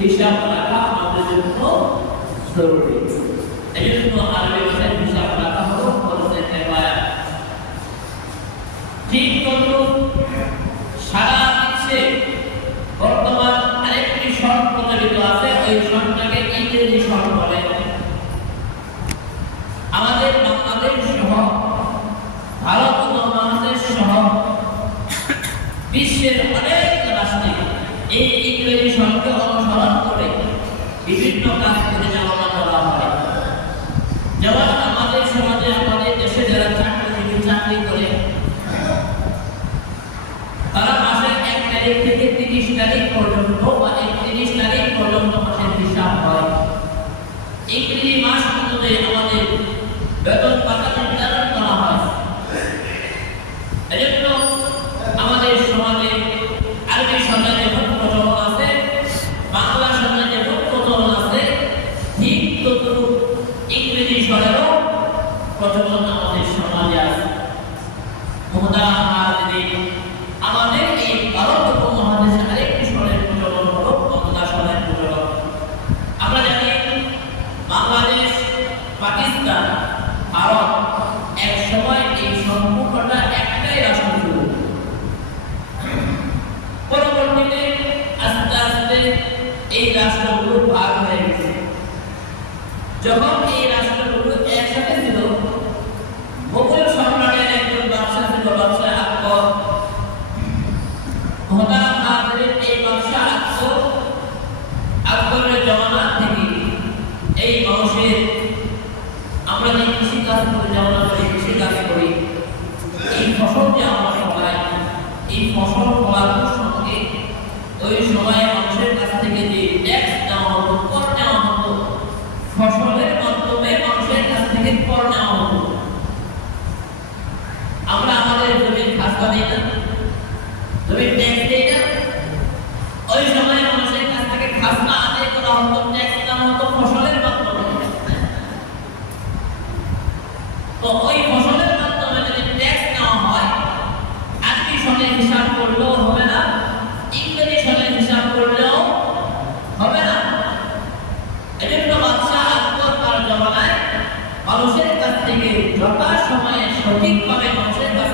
হিসাব রাখা আমাদের জন্য জরুরি। এই জন্য আরবি ভাষায় হিসাব রাখা হলো ফরজে কিফায়া। ঠিক তত সারা বিশ্বে বর্তমান আরেকটি শর্ত প্রচলিত আছে, ওই শর্তটাকে ইংরেজি শর্ত বলে। আমাদের বাংলাদেশ সহ ভারত উপমহাদেশ সহ বিশ্বের অনেক রাষ্ট্রে এই ইংরেজি শর্তকে অনুসরণ করে বিভিন্ন কাজ পরিচালনা করা হয়। যেমন আমাদের সমাজে, আমাদের দেশে যারা চাকরি করে তারা মাসের 1 তারিখ থেকে 30 তারিখ পর্যন্ত বা 31 তারিখ পর্যন্ত মাসের হিসাব হয়। ইংরেজি মাস অনুযায়ী আমাদের বেতন ভাতা নির্ধারণ করা হয়। এজন্য আমাদের সমাজে আরবি সমাজে যেমন প্রচলন আছে, বাংলা সমাজে যেমন প্রচলন আছে, ঠিক তদ্রূপ ইংরেজি স্বরেরও প্রচলন আমাদের সমাজে আছে। আমাদের এই ভারত উপমহাদেশে আরেকটি স্বরের প্রচলন হলো বাংলা স্বরের প্রচলন। আমরা জানি বাংলাদেশ, পাকিস্তান, ভারত এক সময় এই সম্পর্কটা একটাই রাষ্ট্র ছিল। পরবর্তীতে আস্তে আস্তে এই রাষ্ট্রগুলো ভাগ হয়ে গেছে। যখন এই রাষ্ট্রগুলো একসাথে ছিল, মুঘল সম্রাটের একজন বাদশা ছিল, বাদশা আকবর। এই বাদশা আকবরের জমানা থেকে এই মানুষের আমরা যে কৃষিকাজ পরিচালনা করি, কৃষিকাজ করি, এই ফসল যে আমরা ফলাই, এই ফসল ফলানোর সঙ্গে ওই সময় মানুষের কাছ থেকে যে ট্যাক্স নেওয়া হতো, কর নেওয়া হতো, ফসলের মাধ্যমে মানুষের কাছ থেকে কর নেওয়া হতো। আমরা আমাদের জমির খাজনা দিই না, জমির ট্যাক্স দিই না, ওই সময় মানুষের কাছ থেকে খাজনা আদায় করা হতো, ট্যাক্স নেওয়া হতো ফসলের মাধ্যমে। তো ওই ফসলের মাধ্যমে যদি ট্যাক্স নেওয়া হয়, আরবি সনের হিসাব করলেও হবে না, ইংরেজি সনের হিসাব করলেও হবে না। এজন্য বাদশা আকবর তার জমানায় মানুষের কাছ থেকে যথা সময়ে সঠিকভাবে মানুষের কাছ